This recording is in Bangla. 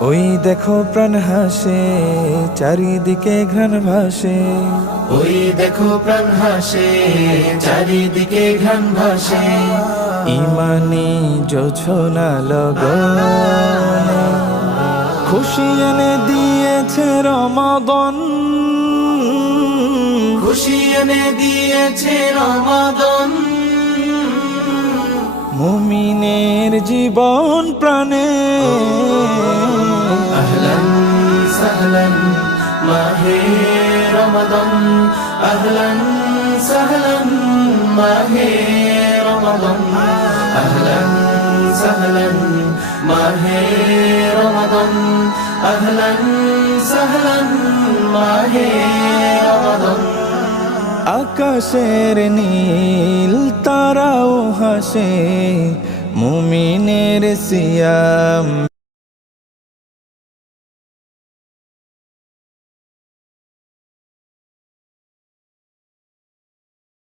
ওই দেখো প্রাণ হাসে, চারিদিকে ঘ্রাণ ভাসে। ওই দেখো প্রাণ হাসে, চারিদিকে ঘ্রাণ ভাসে। ইমানি জোছনা লগনে খুশি এনে দিয়েছে রমাদান। খুশি এনে দিয়েছে রমাদান। মুমিনের জীবন প্রাণে আহলান সাহলান মাহে রমাদান। আহলান সাহলান মাহে রমাদান। আহলান সাহলান মাহে রমাদান। আহলান সাহলান মাহে রমাদান। আকাশের নীল তারাও হাসে, মুমিনের সিয়াম